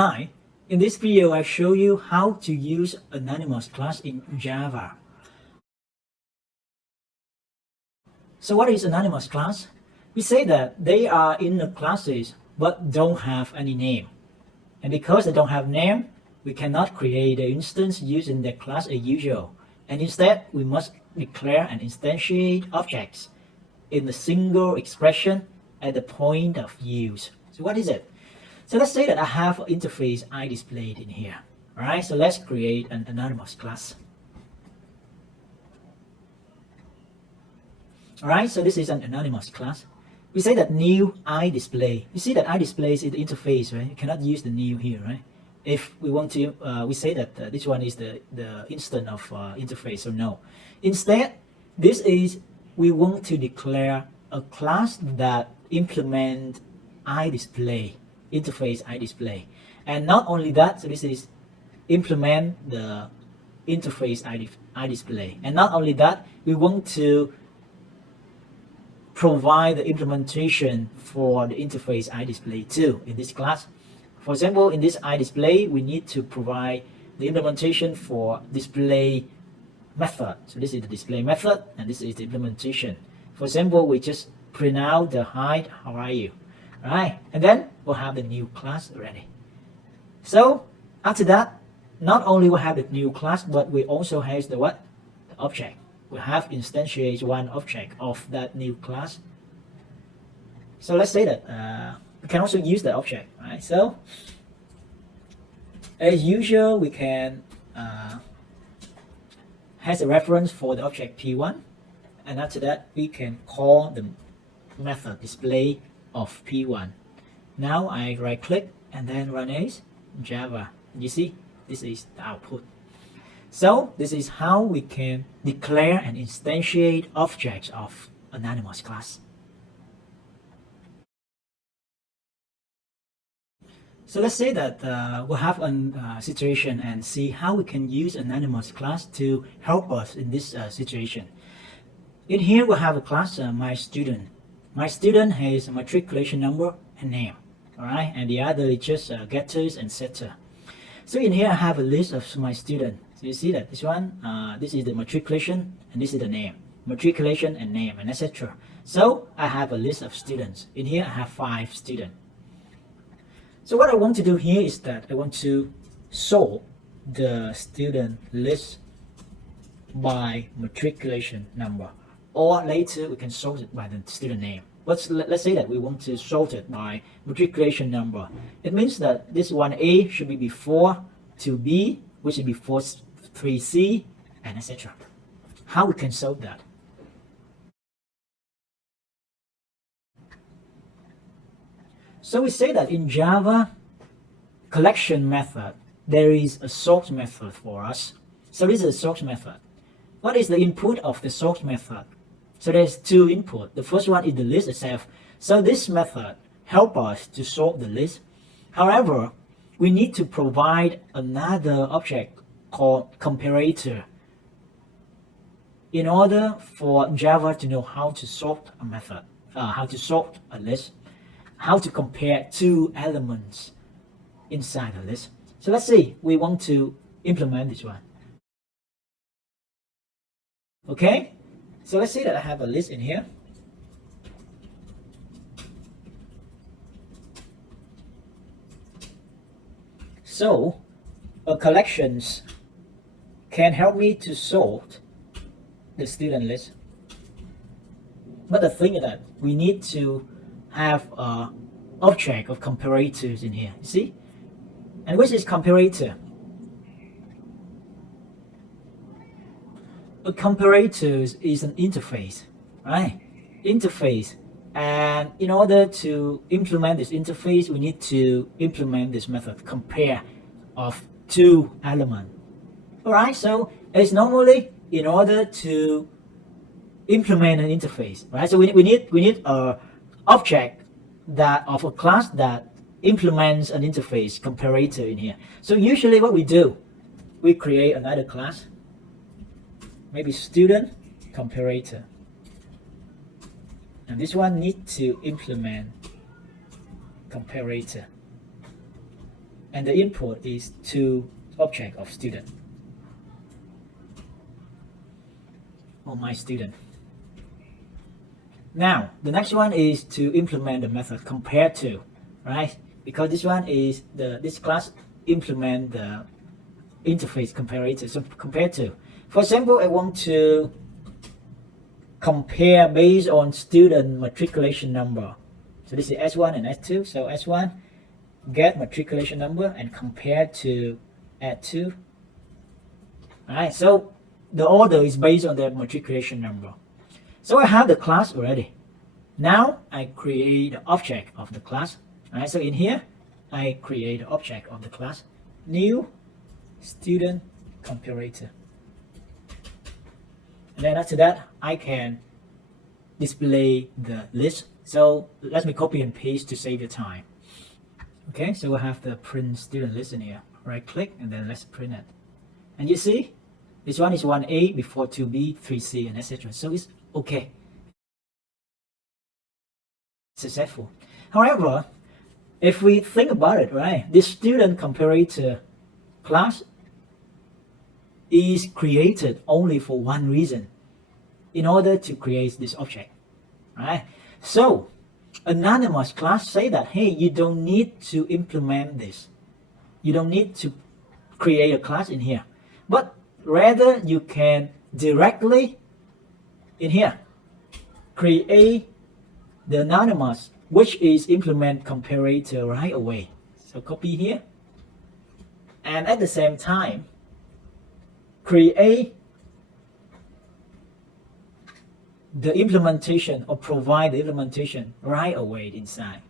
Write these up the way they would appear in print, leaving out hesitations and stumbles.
Hi, in this video I show you how to use anonymous class in Java. So what is anonymous class? We say that they are in the classes but don't have any name. And because they don't have name, we cannot create an instance using the class as usual. And instead, we must declare and instantiate objects in a single expression at the point of use. So what is it? So let's say that I have an interface I displayed in here. Alright, so let's create an anonymous class. Alright, so this is an anonymous class. We say that new iDisplay. You see that iDisplay is the interface, right? You cannot use the new here, right? If we want to, we say that this one is the instance of interface, so no. Instead, this is, we want to declare a class that implement iDisplay, interface iDisplay. And not only that, so this is implement the interface iDisplay. And not only that, we want to provide the implementation for the interface iDisplay too in this class. For example, in this iDisplay, we need to provide the implementation for display method. So this is the display method, and this is the implementation. For example, we just print out the hi, how are you? Right, and then we'll have the new class already. So after that, not only we have the new class, but we also have the what? The object. We have instantiate one object of that new class. So let's say that we can also use the object, right? So as usual, we can has a reference for the object P1, and after that we can call the method display of P1. Now I right click and then run as Java. You see, this is the output. So this is how we can declare and instantiate objects of anonymous class. So let's say that we'll have a situation and see how we can use anonymous class to help us in this situation. In here we'll have a class my student. My student has a matriculation number and name. Alright, and the other is just getters and setter. So in here I have a list of my students. So you see that this one, this is the matriculation and this is the name. Matriculation and name and etc. So I have a list of students. In here I have 5 students. So what I want to do here is that I want to sort the student list by matriculation number. Or later we can sort it by the student name. But let's say that we want to sort it by matriculation number. It means that this 1A should be before 2B, which should be before 3C, and etc. How we can solve that? So we say that in Java collection method, there is a sort method for us. So this is a sort method. What is the input of the sort method? So there's 2 input. The first one is the list itself. So this method helps us to sort the list. However, we need to provide another object called comparator in order for Java to know how to sort a method, how to sort a list, how to compare 2 elements inside a list. So let's see, we want to implement this one. Okay, so let's say that I have a list in here. So a collections can help me to sort the student list. But the thing is that we need to have an object of comparators in here. You see? And which is comparator? A comparator is an interface, right? Interface. And in order to implement this interface, we need to implement this method, compare of 2 elements. Alright, so it's normally in order to implement an interface, right? So we need a object that of a class that implements an interface comparator in here. So usually what we do, we create another class, maybe student comparator. And this one needs to implement comparator. and the input is to object of student or my student. Now the next one is to implement the method compared to, right? Because this one is this class implement the interface comparator. So compared to, for example, I want to compare based on student matriculation number. So this is S1 and S2. So S1 get matriculation number and compare to S2. Alright, so the order is based on the matriculation number. So I have the class already. Now I create the object of the class. Alright, so in here I create the object of the class, new student comparator. And then after that I can display the list. So let me copy and paste to save your time. Okay, so we have the print student list in here. Right click and then let's print it. And you see, this one is 1A before 2B, 3C, and etc. So it's okay. Successful. However, if we think about it, right, this student comparator class is created only for one reason, in order to create this object, right? So anonymous class say that, hey, you don't need to implement this. You don't need to create a class in here, but rather you can directly in here create the anonymous, which is implement comparator right away. So copy here, and at the same time create the implementation or provide the implementation right away inside.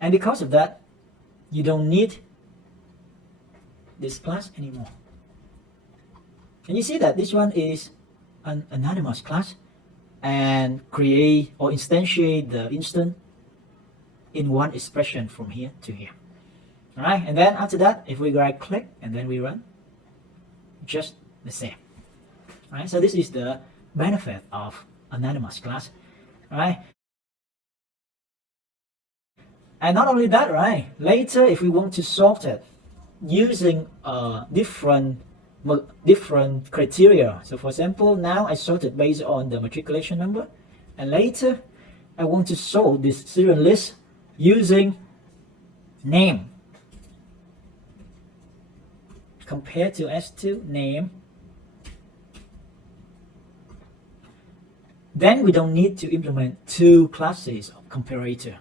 And because of that, you don't need this class anymore. And you see that this one is an anonymous class and create or instantiate the instant in one expression from here to here. Alright, and then after that, if we right click and then we run, just the same. Alright, so this is the benefit of anonymous class. Alright. And not only that, right, later if we want to sort it using different criteria. So for example, now I sorted based on the matriculation number, and later I want to sort this student list using name. Compared to S2 name, then we don't need to implement two classes of comparator,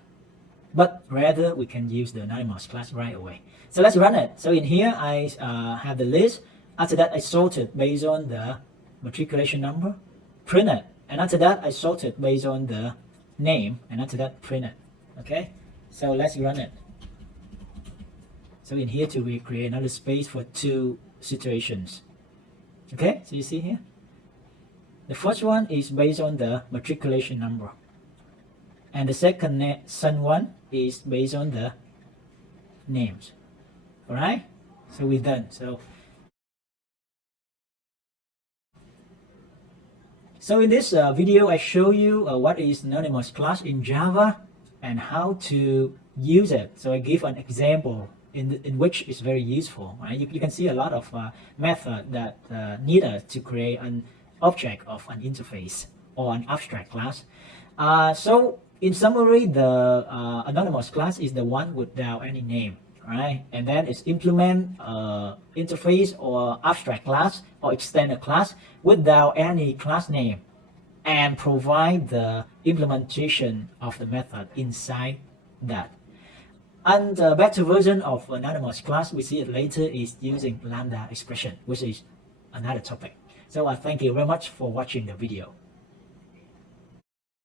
but rather we can use the anonymous class right away. So let's run it. So in here I have the list. After that I sorted based on the matriculation number, print it, and after that I sorted based on the name, and after that print it. Okay, so let's run it. So in here to we create another space for two situations. Okay, so you see here, the first one is based on the matriculation number, and the second one is based on the names. All right, so we're done. So in this video, I show you what is anonymous class in Java and how to use it. So I give an example in which is very useful. Right? You can see a lot of method that needed to create an object of an interface or an abstract class. So in summary, the anonymous class is the one without any name, right? And then it's implement interface or abstract class or extended class without any class name, and provide the implementation of the method inside that. And the better version of anonymous class, we see it later, is using lambda expression, which is another topic. So I thank you very much for watching the video.